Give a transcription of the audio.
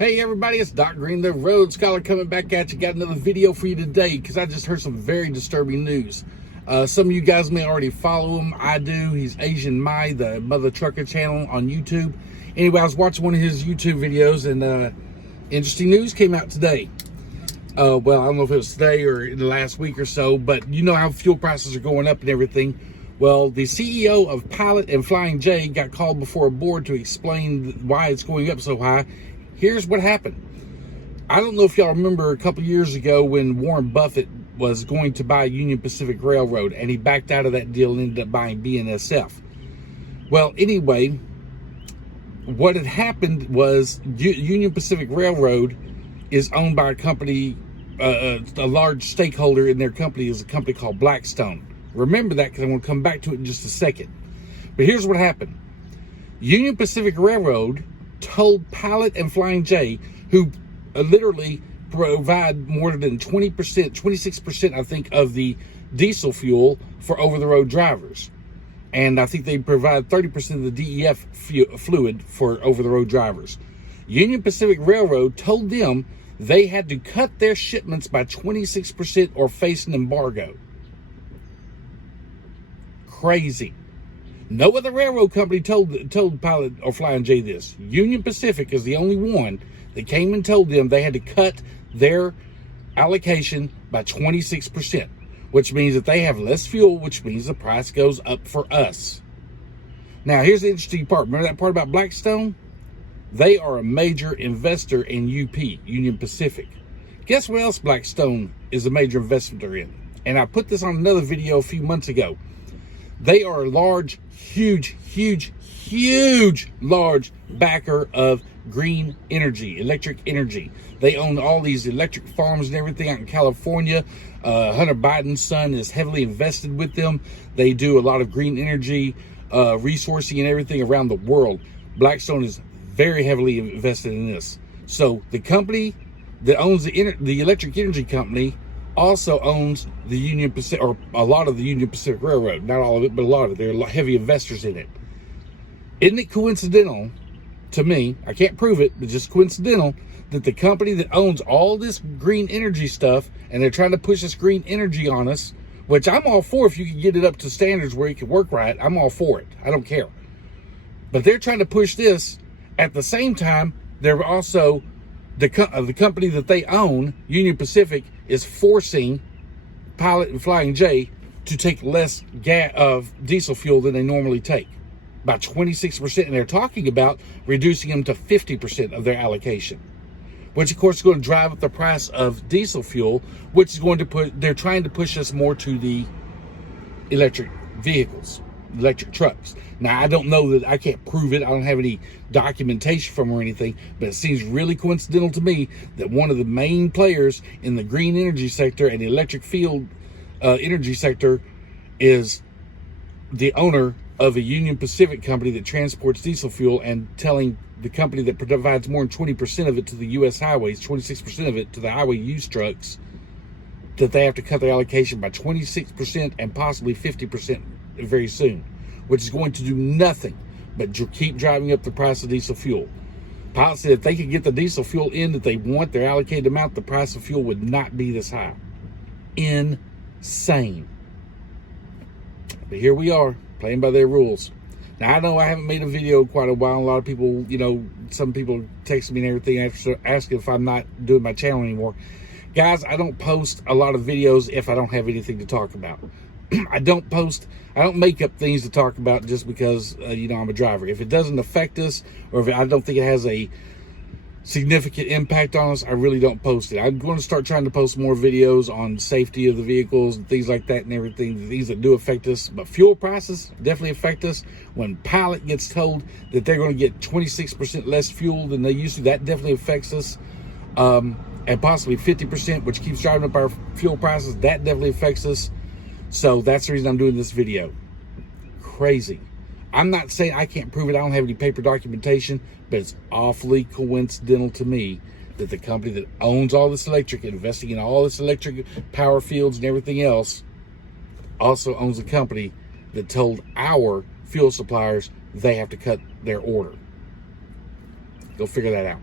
Hey everybody, it's Doc Green, the Road Scholar, coming back at you. Got another video for you today because I just heard some very disturbing news. Some of you guys may already follow him. I do. He's Asian Mai, the Mother Trucker channel on YouTube. Anyway, I was watching one of his YouTube videos and interesting news came out today. Well, I don't know if it was today or in the last week or so, but you know how fuel prices are going up and everything. Well, the CEO of Pilot and Flying J got called before a board to explain why it's going up so high. Here's what happened. I don't know if y'all remember a couple years ago when Warren Buffett was going to buy Union Pacfic Railroad and he backed out of that deal and ended up buying BNSF. Well, anyway, what had happened was Union Pacfic Railroad is owned by a company, a large stakeholder in their company is a company called Blackstone. Remember that because I'm going to come back to it in just a second. But here's what happened. Union Pacfic Railroad told Pilot and Flying J, who literally provide more than 20%, 26%, I think, of the diesel fuel for over-the-road drivers. And I think they provide 30% of the DEF fluid for over-the-road drivers. Union Pacfic Railroad told them they had to cut their shipments by 26% or face an embargo. Crazy. No other railroad company told Pilot or Flying J this. Union Pacific is the only one that came and told them they had to cut their allocation by 26%, which means that they have less fuel, which means the price goes up for us. Now, here's the interesting part. Remember that part about Blackstone? They are a major investor in UP, Union Pacific. Guess what else Blackstone is a major investor in? And I put this on another video a few months ago. They are a large, huge backer of green energy, electric energy. They own all these electric farms and everything out in California. Hunter Biden's son is heavily invested with them. They do a lot of green energy resourcing and everything around the world. Blackstone is very heavily invested in this. So the company that owns the electric energy company also owns the Union Pacific, or a lot of the Union Pacific Railroad. Not all of it, but a lot of it. They're heavy investors in it. Isn't it coincidental to me, I can't prove it, but just coincidental, that the company that owns all this green energy stuff, and they're trying to push this green energy on us, which I'm all for if you can get it up to standards where it can work right, I'm all for it. I don't care. But they're trying to push this. At the same time, they're also, the company that they own, Union Pacific, is forcing Pilot and Flying J to take less diesel fuel than they normally take by 26%. And they're talking about reducing them to 50% of their allocation, which of course is going to drive up the price of diesel fuel, which is going to they're trying to push us more to the electric vehicles, electric trucks. Now, I don't know that, I can't prove it. I don't have any documentation from or anything, but it seems really coincidental to me that one of the main players in the green energy sector and the electric field energy sector is the owner of a Union Pacific company that transports diesel fuel, and telling the company that provides more than 20% of it to the U.S. highways, 26% of it to the highway use trucks, that they have to cut their allocation by 26% and possibly 50% very soon, which is going to do nothing but keep driving up the price of diesel fuel. Pilot said if they could get the diesel fuel in that they want, their allocated amount, the price of fuel would not be this high. Insane. But here we are, playing by their rules. Now, I know I haven't made a video in quite a while. A lot of people, some people text me and everything asking if I'm not doing my channel anymore. Guys, I don't post a lot of videos if I don't have anything to talk about. I don't make up things to talk about just because, I'm a driver. If it doesn't affect us, or if I don't think it has a significant impact on us, I really don't post it. I'm going to start trying to post more videos on safety of the vehicles and things like that and everything, things that do affect us. But fuel prices definitely affect us. When Pilot gets told that they're going to get 26% less fuel than they used to, that definitely affects us. And possibly 50%, which keeps driving up our fuel prices, that definitely affects us. So that's the reason I'm doing this video. Crazy. I'm not saying I can't prove it. I don't have any paper documentation, but it's awfully coincidental to me that the company that owns all this electric, investing in all this electric power fields and everything else, also owns a company that told our fuel suppliers they have to cut their order. Go figure that out.